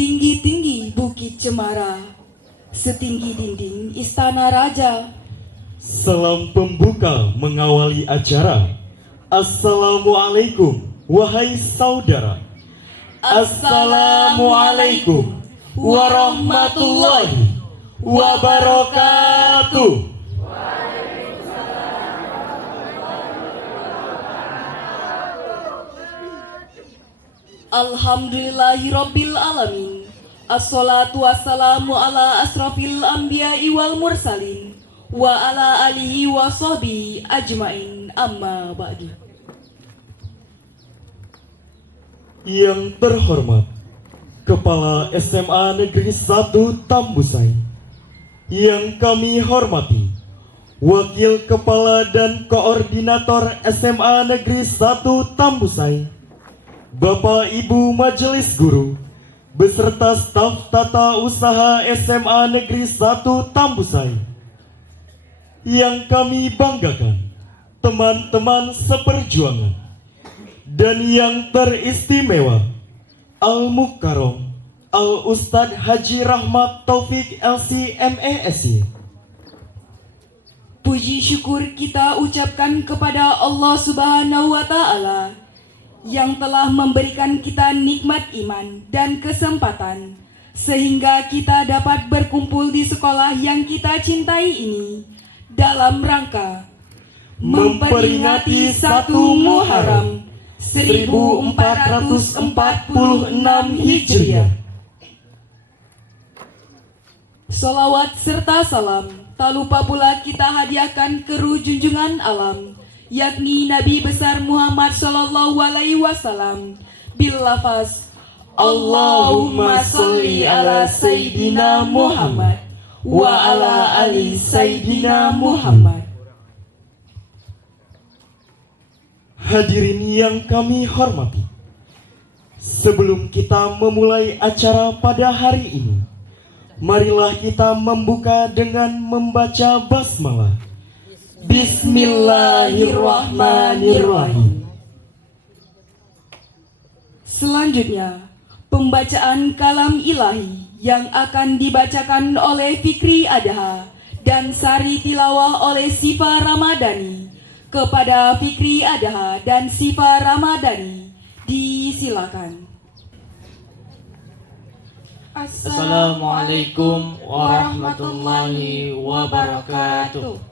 Tinggi-tinggi bukit cemara, setinggi dinding istana raja. Salam pembuka mengawali acara. Assalamualaikum wahai saudara. Assalamualaikum warahmatullahi wabarakatuh. Alhamdulillahirabbil alamin. Assalatu wassalamu ala asrafil anbiya'i wal mursalin wa ala alihi wa sahbihi ajmain, amma ba'du. Yang terhormat Kepala SMA Negeri 1 Tambusai, yang kami hormati Wakil Kepala dan Koordinator SMA Negeri 1 Tambusai, Bapak Ibu Majelis Guru beserta staf tata usaha SMA Negeri 1 Tambusai. Yang kami banggakan, teman-teman seperjuangan, dan yang teristimewa, Al-Mukarram Al-Ustadz Haji Rahmat Taufik LC MESI. Puji syukur kita ucapkan kepada Allah Subhanahu wa Ta'ala yang telah memberikan kita nikmat iman dan kesempatan sehingga kita dapat berkumpul di sekolah yang kita cintai ini dalam rangka memperingati 1 Muharram 1446 Hijriah. Salawat serta salam tak lupa pula kita hadiahkan ke ruh junjungan alam, yakni Nabi besar Muhammad sallallahu alaihi wasallam bil lafaz Allahumma sholli ala Sayyidina Muhammad wa ala ali Sayyidina Muhammad. Hadirin yang kami hormati, sebelum kita memulai acara pada hari ini, marilah kita membuka dengan membaca basmalah. Bismillahirrahmanirrahim. Selanjutnya, Pembacaan kalam ilahi yang akan dibacakan oleh Fikri Adha dan sari tilawah oleh Sifa Ramadhani. Kepada Fikri Adha dan Sifa Ramadhani, disilakan. Assalamualaikum warahmatullahi wabarakatuh.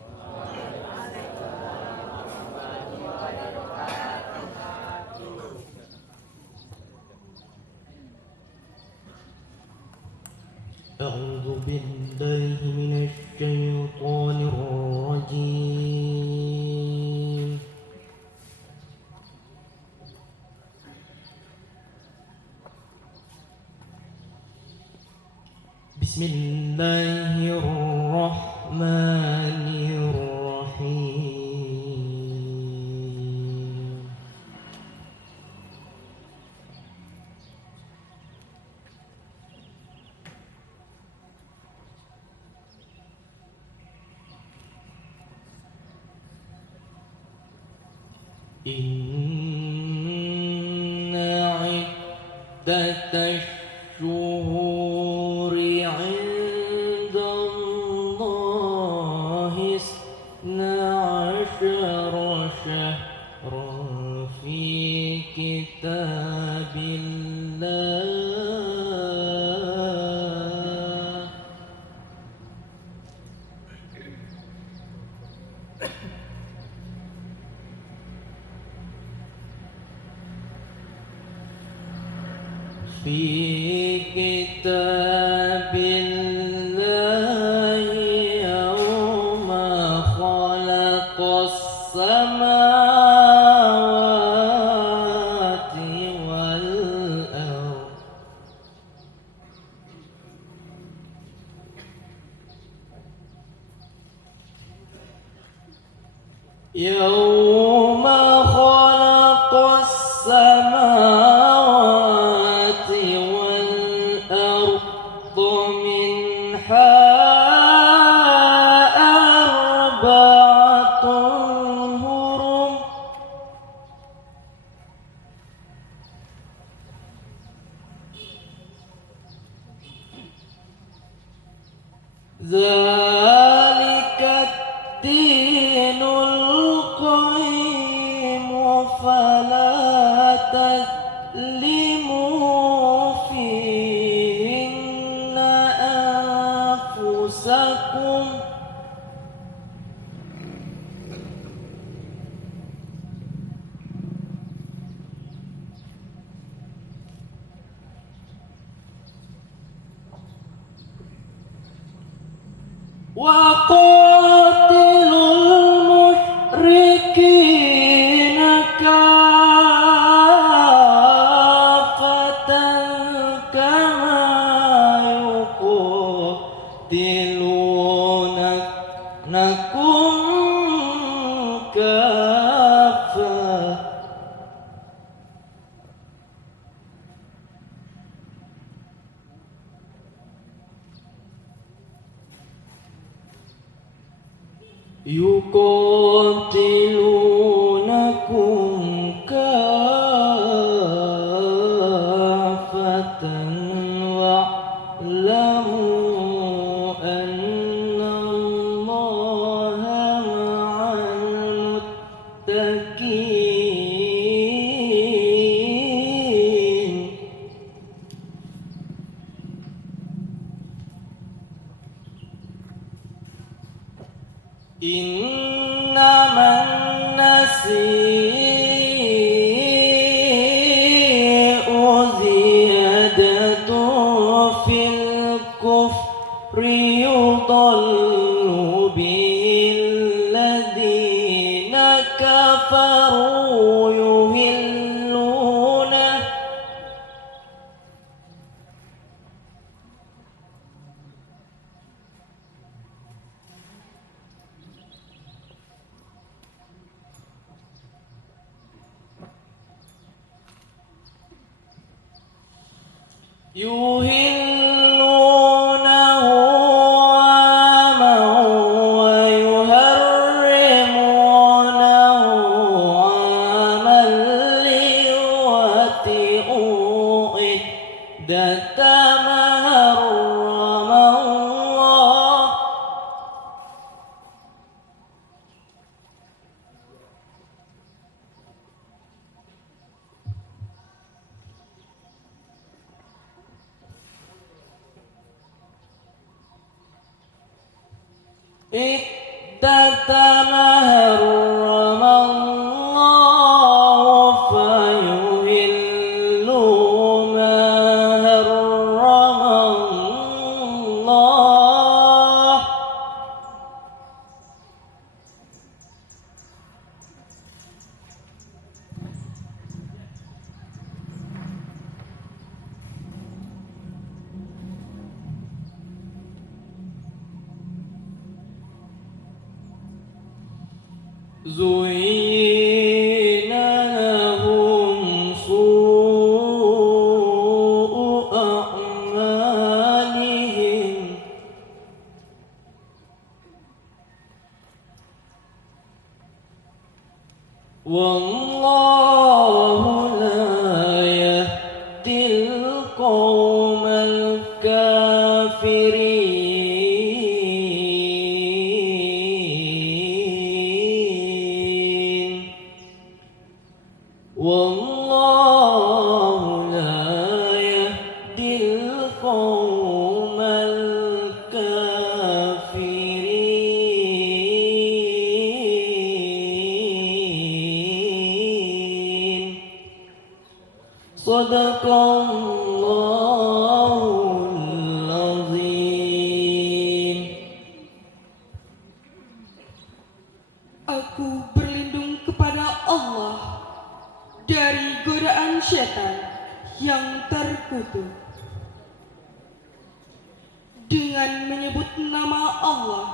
أعوذ بالله من الشيطان الرجيم. بسم الله الرحمن الرحيم. إن عدة الشهور عند الله 12 شهرا في كتاب الله يوم خلق السماوات والأرض يوم خلق السماوات والأرض منها أربعة هرم ذلك الدين القيم فلا تظلموا فيهن أنفسكم وقاتلوا المشركين كافة كما يقاتلونكم كافة يقاتلونكم كافة واعلموا أن الله مع المتقين إنما النسيء زيادة في الكفر يضل به الذين كفروا يهلونه يهلونه عاما ويحرمونه عاما ليوطئوا عدة ما حرم الله عدة ما حرم الله فيحلوا ما حرم الله زين لهم سوء أعمالهم والله لا يهدي القوم الكافرين والله لا يهدي القوم الكافرين صدق الله العظيم. Aku berlindung kepada Allah dari godaan setan yang terkutuk. Dengan menyebut nama Allah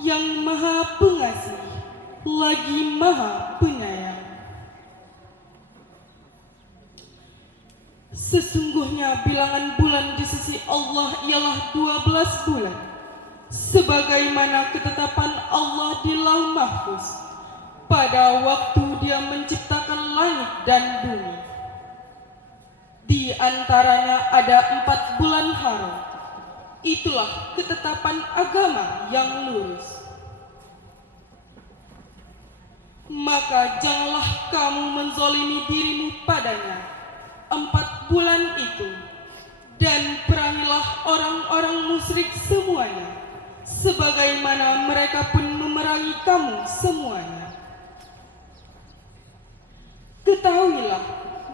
yang Maha Pengasih lagi Maha Penyayang. Sesungguhnya bilangan bulan di sisi Allah ialah 12 bulan, sebagaimana ketetapan Allah di Lauh Mahfuz pada waktu Dia menciptakan langit dan bumi. Di antaranya ada 4 bulan haram, Itulah ketetapan agama yang lurus. Maka janganlah kamu menzolimi dirimu padanya 4 bulan itu, dan perangilah orang-orang musyrik semuanya, sebagaimana mereka pun memerangi kamu semuanya. Ketahuilah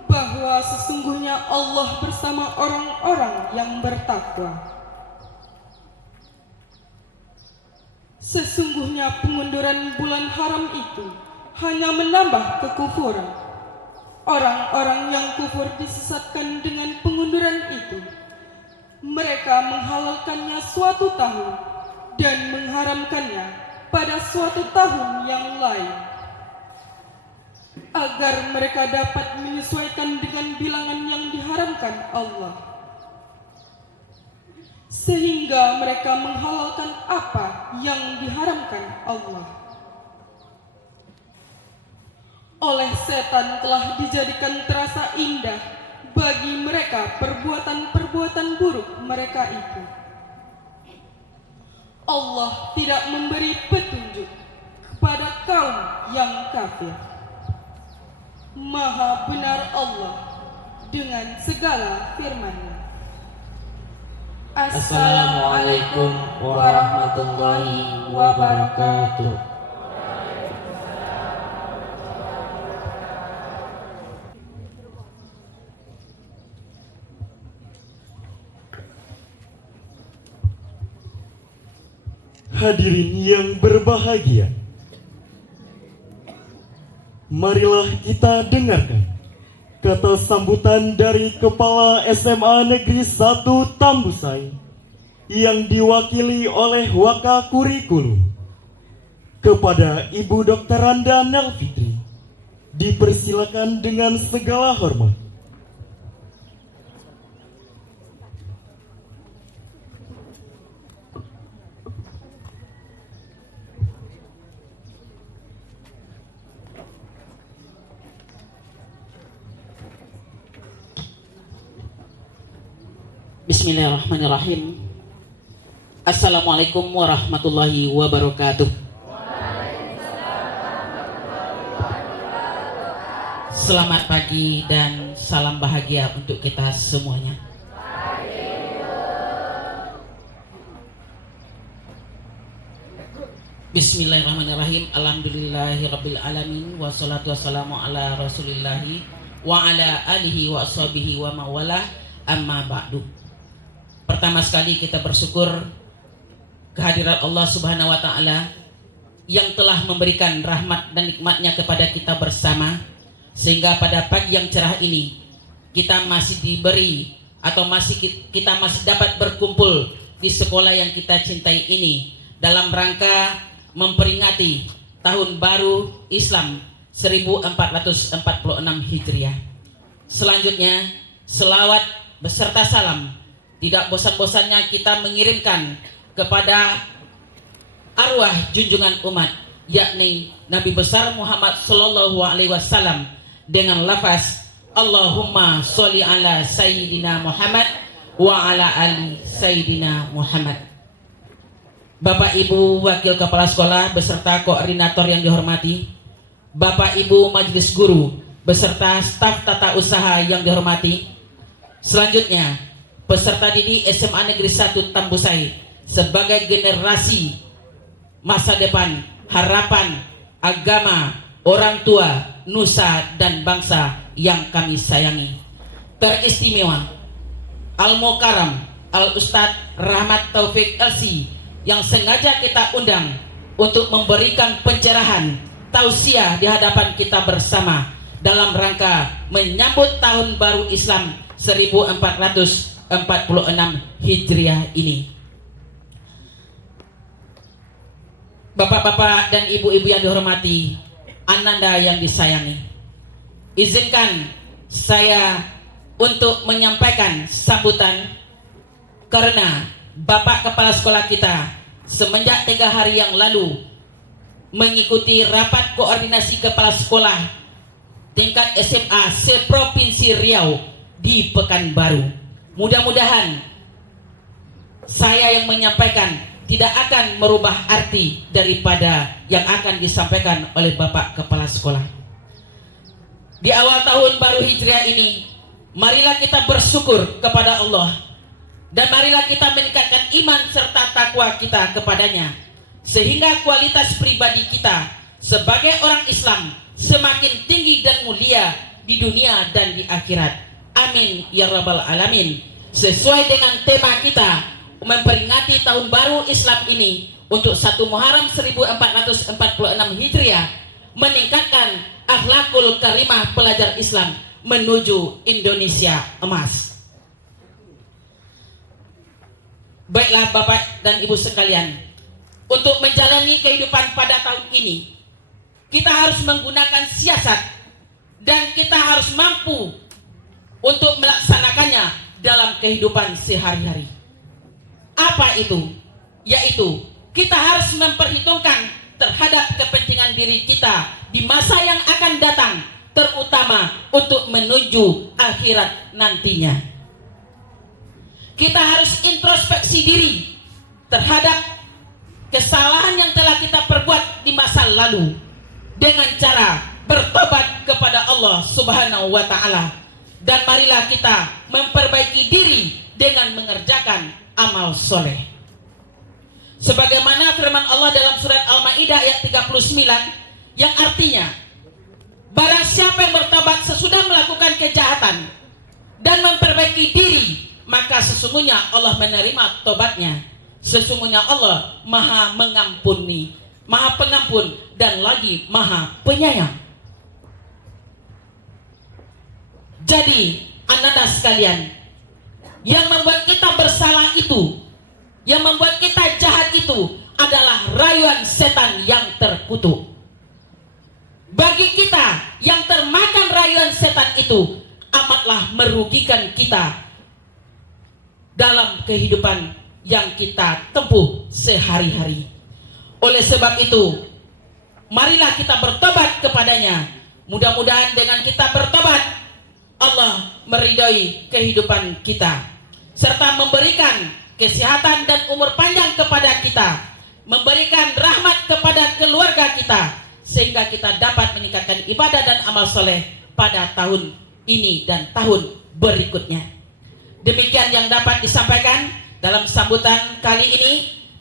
bahwa sesungguhnya Allah bersama orang-orang yang bertakwa. Sesungguhnya pengunduran bulan haram itu hanya menambah kekufuran. Orang-orang yang kufur disesatkan dengan pengunduran itu. Mereka menghalalkannya suatu tahun dan mengharamkannya pada suatu tahun yang lain, agar mereka dapat menyesuaikan dengan bilangan yang diharamkan Allah, sehingga mereka menghalalkan apa yang diharamkan Allah. Oleh setan telah dijadikan terasa indah bagi mereka perbuatan-perbuatan buruk mereka itu. Allah tidak memberi petunjuk kepada kaum yang kafir. Maha benar Allah dengan segala firman-Nya. Assalamualaikum warahmatullahi wabarakatuh. Hadirin yang berbahagia, marilah kita dengarkan kata sambutan dari Kepala SMA Negeri 1 Tambusai yang diwakili oleh Waka Kurikulum. Kepada Ibu Dr. Randa Nelfitri, dipersilakan dengan segala hormat. Bismillahirrahmanirrahim. Assalamualaikum warahmatullahi wabarakatuh. Selamat pagi dan salam bahagia untuk kita semuanya. Bismillahirrahmanirrahim. Alhamdulillahirabbil alamin, wassalatu wassalamu ala rasulillahi wa ala alihi wa ashabihi wa mawalah, amma ba'du. Pertama sekali kita bersyukur kehadirat Allah Subhanahu wa taala yang telah memberikan rahmat dan nikmatnya kepada kita bersama, sehingga pada pagi yang cerah ini kita masih diberi atau kita masih dapat berkumpul di sekolah yang kita cintai ini dalam rangka memperingati tahun baru Islam 1446 Hijriah. Selanjutnya, selawat beserta salam tidak bosan-bosannya kita mengirimkan kepada arwah junjungan umat, yakni Nabi besar Muhammad sallallahu alaihi wasallam dengan lafaz Allahumma sholli ala sayyidina Muhammad wa ala ali sayyidina Muhammad. Bapak Ibu Wakil Kepala Sekolah beserta koordinator yang dihormati, Bapak Ibu Majelis Guru beserta staf tata usaha yang dihormati. Selanjutnya, peserta didik SMA Negeri 1 Tambusai sebagai generasi masa depan, harapan, agama, orang tua, nusa dan bangsa yang kami sayangi. Teristimewa Al-Mukarram Al-Ustadz Rahmat Taufik LC yang sengaja kita undang untuk memberikan pencerahan tausiah di hadapan kita bersama dalam rangka menyambut tahun baru Islam 1446 Hijriah ini. Bapak-bapak dan ibu-ibu yang dihormati, ananda yang disayangi, izinkan saya untuk menyampaikan sambutan karena Bapak Kepala Sekolah kita semenjak 3 hari yang lalu mengikuti rapat koordinasi kepala sekolah tingkat SMA se-Provinsi Riau di Pekanbaru. Mudah-mudahan saya yang menyampaikan tidak akan merubah arti daripada yang akan disampaikan oleh Bapak Kepala Sekolah. Di awal tahun baru Hijriah ini, marilah kita bersyukur kepada Allah dan marilah kita meningkatkan iman serta takwa kita kepadanya, sehingga kualitas pribadi kita sebagai orang Islam semakin tinggi dan mulia di dunia dan di akhirat. Amin ya rabbal alamin. Sesuai dengan tema kita memperingati tahun baru Islam ini untuk 1 Muharram 1446 Hijriah, meningkatkan akhlakul karimah pelajar Islam menuju Indonesia emas. Baiklah Bapak dan Ibu sekalian, untuk menjalani kehidupan pada tahun ini, kita harus menggunakan siasat dan kita harus mampu untuk melaksanakannya dalam kehidupan sehari-hari. Apa itu? Yaitu kita harus memperhitungkan terhadap kepentingan diri kita di masa yang akan datang, terutama untuk menuju akhirat nantinya. Kita harus introspeksi diri terhadap kesalahan yang telah kita perbuat di masa lalu dengan cara bertobat kepada Allah Subhanahu wa Ta'ala, dan marilah kita memperbaiki diri dengan mengerjakan amal soleh. Sebagaimana firman Allah dalam surat Al-Maidah ayat 39 yang artinya, barang siapa yang bertobat sesudah melakukan kejahatan dan memperbaiki diri, maka sesungguhnya Allah menerima tobatnya. Sesungguhnya Allah Maha mengampuni, Maha pengampun, dan lagi Maha penyayang. Jadi anak-anak sekalian, yang membuat kita bersalah itu, yang membuat kita jahat itu adalah rayuan setan yang terkutuk. Bagi kita yang termakan rayuan setan itu, amatlah merugikan kita dalam kehidupan yang kita tempuh sehari-hari. Oleh sebab itu, marilah kita bertobat kepadanya. Mudah-mudahan dengan kita bertobat, Allah meridhai kehidupan kita, serta memberikan kesehatan dan umur panjang kepada kita, memberikan rahmat kepada keluarga kita, sehingga kita dapat meningkatkan ibadah dan amal soleh pada tahun ini dan tahun berikutnya. Demikian yang dapat disampaikan dalam sambutan kali ini.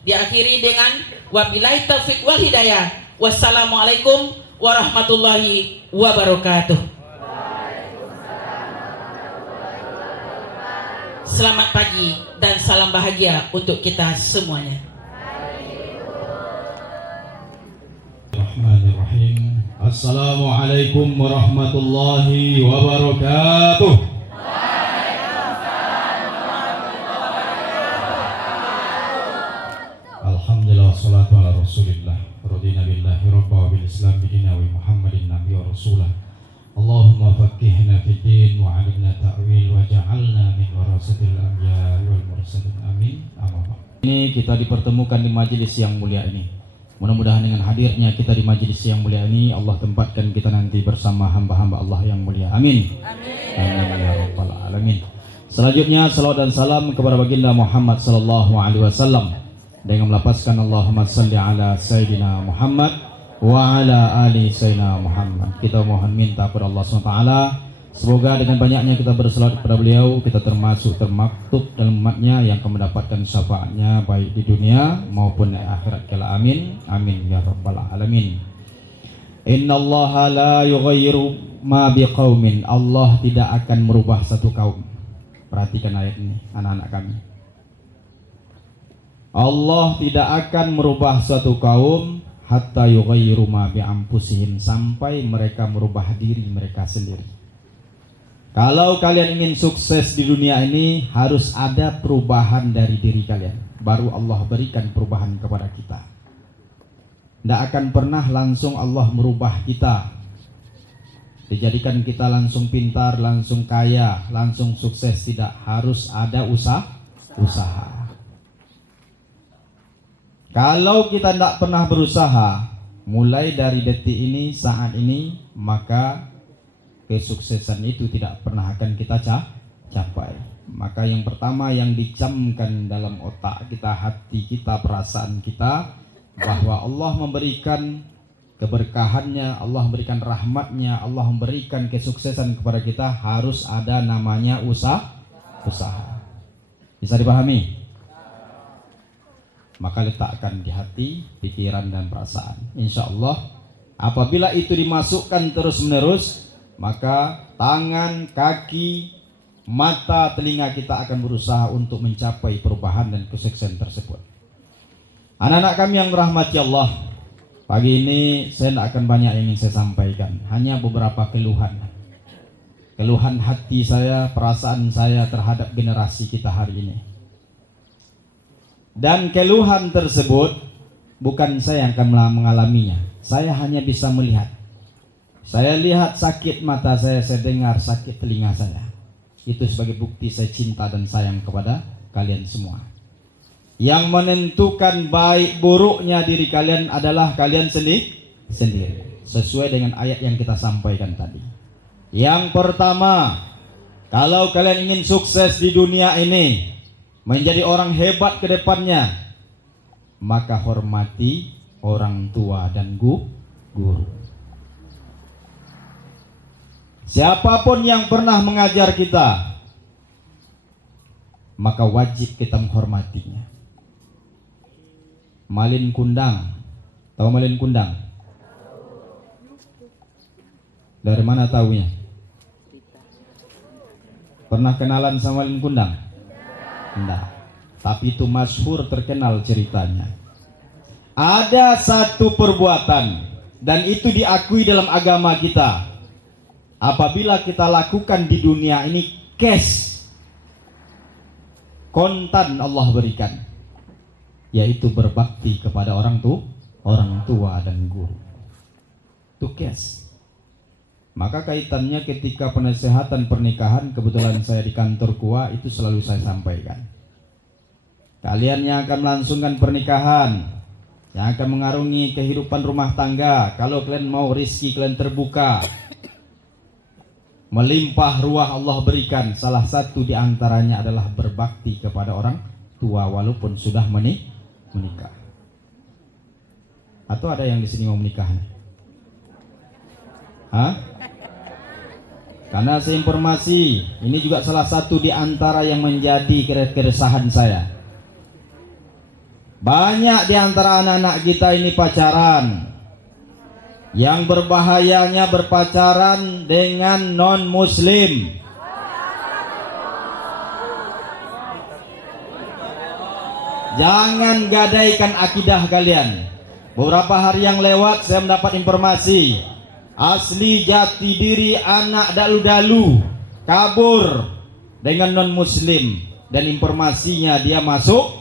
Diakhiri dengan wabillahi taufiq wal hidayah. Wassalamualaikum warahmatullahi wabarakatuh. Selamat pagi dan salam bahagia untuk kita semuanya. Bismillahirrahmanirrahim. Assalamualaikum warahmatullahi wabarakatuh. Alhamdulillah wassalatu ala rasulillah. Radina billahi rabba wa bil islam bidina wa muhammadin nabi wa rasulah. Allahumma faqqihna fid din wa 'allimna ta'wil wa ja'alna min warasatil anbiya wal mursalin. Amin. Ini kita dipertemukan di majelis yang mulia ini. Mudah-mudahan dengan hadirnya kita di majelis yang mulia ini, Allah tempatkan kita nanti bersama hamba-hamba Allah yang mulia. Amin. Amin ya rabbal alamin. Selanjutnya salawat dan salam kepada baginda Muhammad sallallahu alaihi wasallam dengan melapaskan Allahumma salli ala sayyidina Muhammad wa ala ali sayyidina Muhammad. Kita mohon minta kepada Allah SWT, semoga dengan banyaknya kita berselawat kepada beliau, kita termasuk termaktub dalam umatnya yang akan mendapatkan syafaatnya baik di dunia maupun di akhirat kelak. Amin. Amin ya rabbal alamin. Innallaha la yughayyiru ma biqaumin. Allah tidak akan merubah satu kaum. Perhatikan ayat ini anak-anak kami. Allah tidak akan merubah suatu kaum hatta yughayyiru ma bi anfusihim, sampai mereka merubah diri mereka sendiri. Kalau kalian ingin sukses di dunia ini, harus ada perubahan dari diri kalian, baru Allah berikan perubahan kepada kita. Tidak akan pernah langsung Allah merubah kita, dijadikan kita langsung pintar, langsung kaya, langsung sukses. Tidak, harus ada usaha. Kalau kita tidak pernah berusaha, mulai dari detik ini, saat ini, maka kesuksesan itu tidak pernah akan kita capai. Maka yang pertama yang dicamkan dalam otak kita, hati kita, perasaan kita, bahwa Allah memberikan keberkahannya, Allah memberikan rahmatnya, Allah memberikan kesuksesan kepada kita, harus ada namanya usaha. Bisa dipahami? Maka letakkan di hati, pikiran dan perasaan. Insya Allah apabila itu dimasukkan terus menerus, maka tangan, kaki, mata, telinga kita akan berusaha untuk mencapai perubahan dan kesuksesan tersebut. Anak-anak kami yang dirahmati Allah, pagi ini saya tidak akan banyak yang ingin saya sampaikan, hanya beberapa keluhan hati saya, perasaan saya terhadap generasi kita hari ini. Dan keluhan tersebut bukan saya yang akan mengalaminya, saya hanya bisa melihat. Saya lihat sakit mata saya dengar sakit telinga saya. Itu sebagai bukti saya cinta dan sayang kepada kalian semua. Yang menentukan baik buruknya diri kalian adalah kalian sendiri, sesuai dengan ayat yang kita sampaikan tadi. Yang pertama, kalau kalian ingin sukses di dunia ini, menjadi orang hebat ke depannya, maka hormati orang tua dan guru. Siapapun yang pernah mengajar kita, maka wajib kita menghormatinya. Malin Kundang, tahu Malin Kundang? Dari mana tahunya? Pernah kenalan sama Malin Kundang? Tidak. Tapi itu masyhur, terkenal ceritanya. Ada satu perbuatan dan itu diakui dalam agama kita. Apabila kita lakukan di dunia ini, cash, kontan Allah berikan, yaitu berbakti kepada orang tua dan guru. Itu cash. Maka kaitannya ketika penasehatan pernikahan, kebetulan saya di kantor KUA, itu selalu saya sampaikan. Kalian yang akan melangsungkan pernikahan, yang akan mengarungi kehidupan rumah tangga, kalau kalian mau rezeki kalian terbuka, melimpah ruah Allah berikan, salah satu di antaranya adalah berbakti kepada orang tua walaupun sudah menikah. Atau ada yang di sini mau menikah? Karena saya informasi, ini juga salah satu di antara yang menjadi keresahan saya. Banyak di antara anak-anak kita ini pacaran. Yang berbahayanya berpacaran dengan non-muslim. Jangan gadaikan akidah kalian. Beberapa hari yang lewat saya mendapat informasi, asli jati diri anak dalu-dalu kabur dengan non-muslim, dan informasinya dia masuk.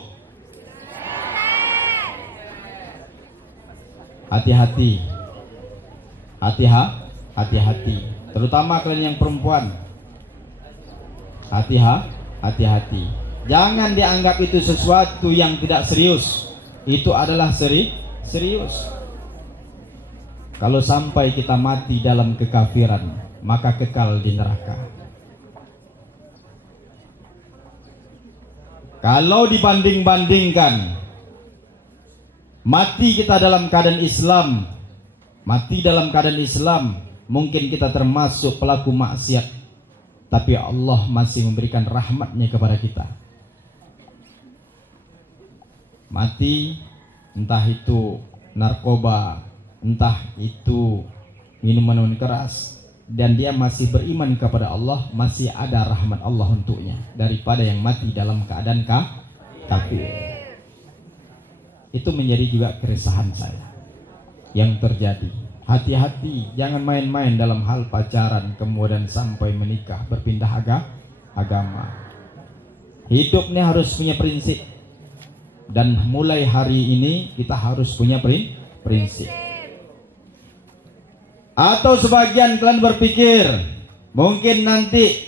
Hati-hati, hati-hati, terutama kalian yang perempuan. Hati-hati, jangan dianggap itu sesuatu yang tidak serius. Itu adalah serius. Kalau sampai kita mati dalam kekafiran, maka kekal di neraka. Kalau dibanding-bandingkan, mati kita dalam keadaan Islam, mungkin kita termasuk pelaku maksiat, tapi Allah masih memberikan rahmatnya kepada kita. Mati entah itu narkoba, entah itu minuman keras, dan dia masih beriman kepada Allah, masih ada rahmat Allah untuknya, daripada yang mati dalam keadaan kafir. Itu menjadi juga keresahan saya yang terjadi. Hati-hati, jangan main-main dalam hal pacaran kemudian sampai menikah, berpindah agama. Hidup ini harus punya prinsip, dan mulai hari ini kita harus punya prinsip. Atau sebagian kalian berpikir, mungkin nanti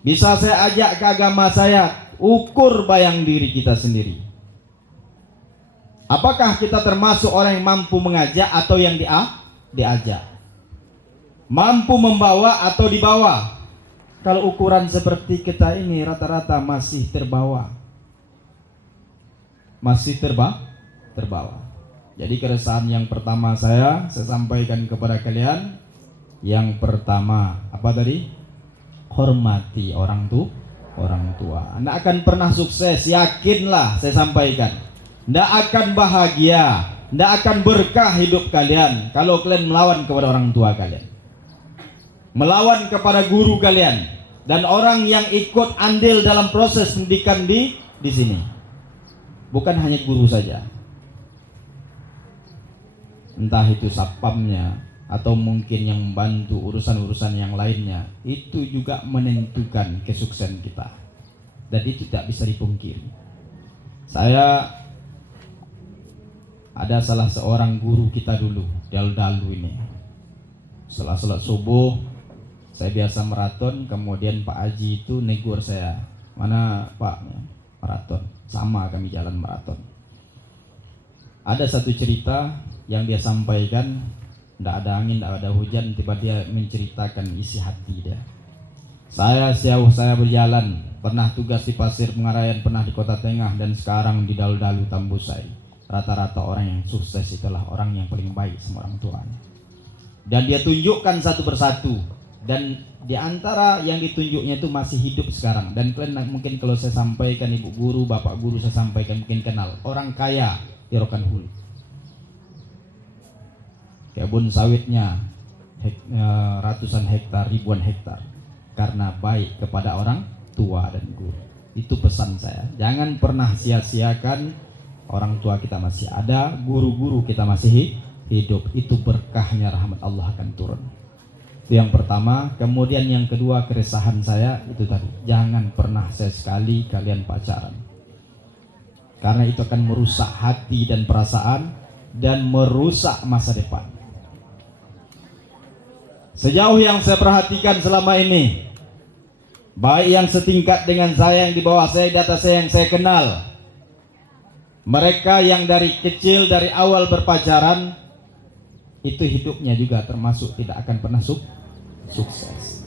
bisa saya ajak ke agama saya, ukur bayang diri kita sendiri. Apakah kita termasuk orang yang mampu mengajak atau yang diajak? Mampu membawa atau dibawa? kalau ukuran seperti kita ini rata-rata masih terbawa. Masih terbawa. Jadi keresahan yang pertama saya sampaikan kepada kalian. Yang pertama, apa tadi? Hormati orang tua. Anda akan pernah sukses, yakinlah saya sampaikan. Anda akan bahagia, Anda akan berkah hidup kalian kalau kalian melawan kepada orang tua kalian, melawan kepada guru kalian, dan orang yang ikut andil dalam proses pendidikan di sini. Bukan hanya guru saja, entah itu satpamnya atau mungkin yang membantu urusan-urusan yang lainnya, itu juga menentukan kesuksesan kita, dan itu tidak bisa dipungkiri. Saya ada salah seorang guru kita dulu, dalu ini. Setelah sholat subuh, saya biasa maraton, kemudian Pak Haji itu negur saya, mana Pak, maraton, sama kami jalan maraton. Ada satu cerita yang dia sampaikan. Tidak ada angin, tidak ada hujan, tiba dia menceritakan isi hati dia. Saya berjalan, pernah tugas di Pasir Pengarayan, pernah di Kota Tengah, dan sekarang di Dalu-Dalu Tambusai. Rata-rata orang yang sukses itulah orang yang paling baik sama orang tuanya. Dan dia tunjukkan satu persatu, dan di antara yang ditunjuknya itu masih hidup sekarang. Dan kalian mungkin kalau saya sampaikan, ibu guru, bapak guru saya sampaikan, mungkin kenal orang kaya di Rokan Hulu. Kebun sawitnya ratusan hektar, ribuan hektar, karena baik kepada orang tua dan guru. Itu pesan saya. Jangan pernah sia-siakan, orang tua kita masih ada, guru-guru kita masih hidup. Itu berkahnya rahmat Allah akan turun. Itu yang pertama. Kemudian yang kedua, keresahan saya itu tadi, jangan pernah sekali kalian pacaran, karena itu akan merusak hati dan perasaan dan merusak masa depan. Sejauh yang saya perhatikan selama ini, baik yang setingkat dengan saya, yang di bawah saya, di atas saya, yang saya kenal, mereka yang dari kecil, dari awal berpacaran, itu hidupnya juga termasuk tidak akan pernah sukses.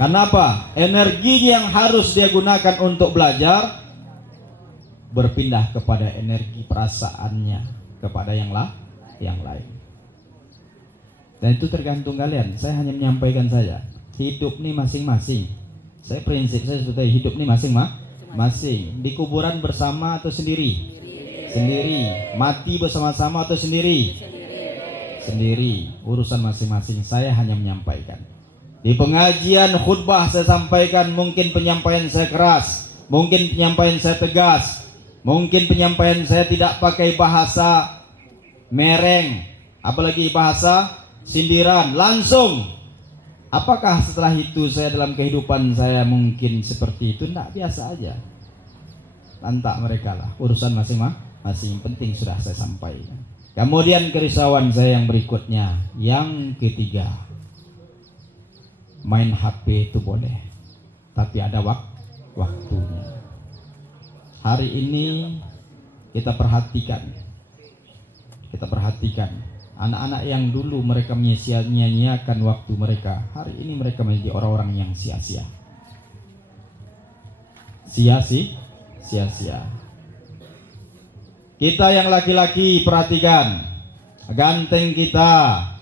Kenapa? Energi yang harus dia gunakan untuk belajar berpindah kepada energi perasaannya kepada yang lain. Dan itu tergantung kalian. Saya hanya menyampaikan saja. Hidup ini masing-masing. Saya prinsip saya seperti hidup ini masing-masing. Di kuburan bersama atau sendiri? Sendiri. Mati bersama-sama atau sendiri? Sendiri. Urusan masing-masing. Saya hanya menyampaikan. Di pengajian khutbah saya sampaikan, mungkin penyampaian saya keras, mungkin penyampaian saya tegas, mungkin penyampaian saya tidak pakai bahasa mereng, apalagi bahasa sindiran langsung. Apakah setelah itu saya dalam kehidupan saya mungkin seperti itu? Tidak, biasa aja. Lantak mereka lah, urusan masing-masing. Penting sudah saya sampaikan. Kemudian kerisauan saya yang berikutnya, yang ketiga, main HP itu boleh, tapi ada waktunya. Hari ini kita perhatikan anak-anak yang dulu mereka menyia-nyiakan waktu mereka, hari ini mereka menjadi orang-orang yang sia-sia. Sia-sia. Kita yang laki-laki perhatikan, ganteng kita,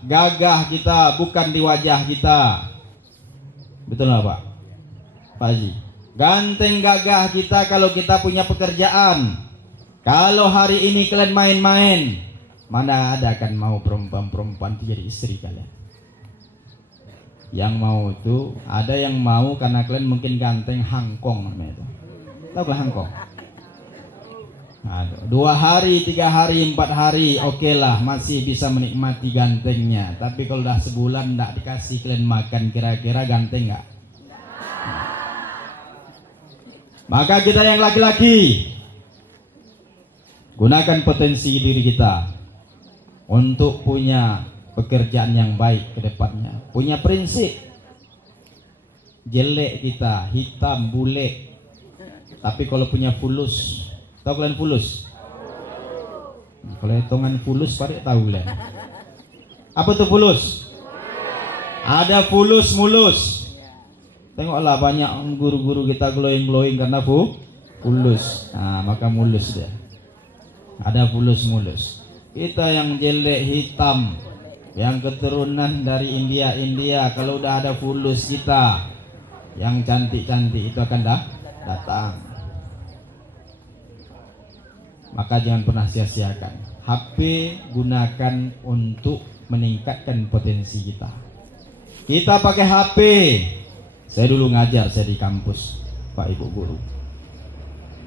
gagah kita bukan di wajah kita. Betul nggak Pak? Pak Haji, ganteng gagah kita kalau kita punya pekerjaan. Kalau hari ini kalian main-main, mana ada akan mau perempuan-perempuan itu jadi istri kalian? Yang mau itu, ada yang mau karena kalian mungkin ganteng, hangkong namanya itu. Tahu gak hangkong? Nah, 2 hari, 3 hari, 4 hari, oke lah, masih bisa menikmati gantengnya. Tapi kalau udah sebulan tidak dikasih kalian makan, kira-kira ganteng gak? Maka kita yang laki-laki, gunakan potensi diri kita untuk punya pekerjaan yang baik ke depannya. Punya prinsip. Jelek kita, hitam, bule. Tapi kalau punya fulus, tahu kalian fulus? Kalau hitungan fulus, pada tahu kalian. Apa tuh fulus? Ada fulus mulus. Tengoklah banyak guru-guru kita glowing karena fulus. Nah, maka mulus dia. Ada fulus-mulus. Kita yang jelek hitam, yang keturunan dari India, kalau udah ada fulus kita, yang cantik-cantik itu akan datang. Maka jangan pernah sia-siakan. HP gunakan untuk meningkatkan potensi kita. Kita pakai HP. Saya dulu ngajar, saya di kampus, Pak Ibu Guru.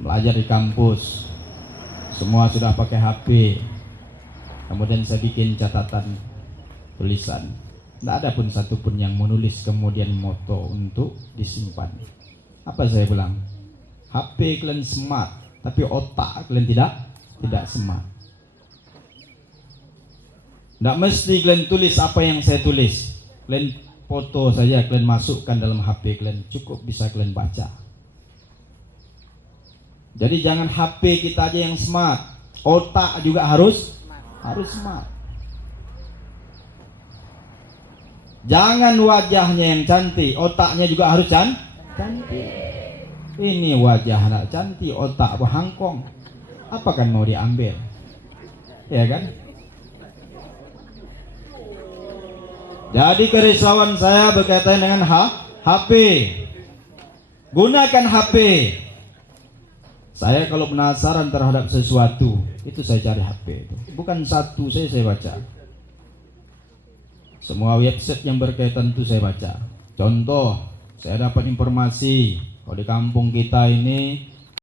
Belajar di kampus. Semua sudah pakai HP. Kemudian saya bikin catatan tulisan. Tidak ada pun satu pun yang menulis kemudian moto untuk disimpan. Apa saya bilang? HP kalian smart, tapi otak kalian tidak smart. Tidak mesti kalian tulis apa yang saya tulis. Kalian foto saja, kalian masukkan dalam HP kalian, cukup bisa kalian baca. Jadi jangan HP kita aja yang smart, otak juga harus smart. Jangan wajahnya yang cantik, otaknya juga harus cantik. Ini wajah anak cantik, otak berhangkong. Apa kan mau diambil? Ya kan? Jadi kerisauan saya berkaitan dengan HP. Gunakan HP. Saya kalau penasaran terhadap sesuatu, itu saya cari HP itu. Bukan satu saya baca. Semua website yang berkaitan itu saya baca. Contoh, saya dapat informasi kalau di kampung kita ini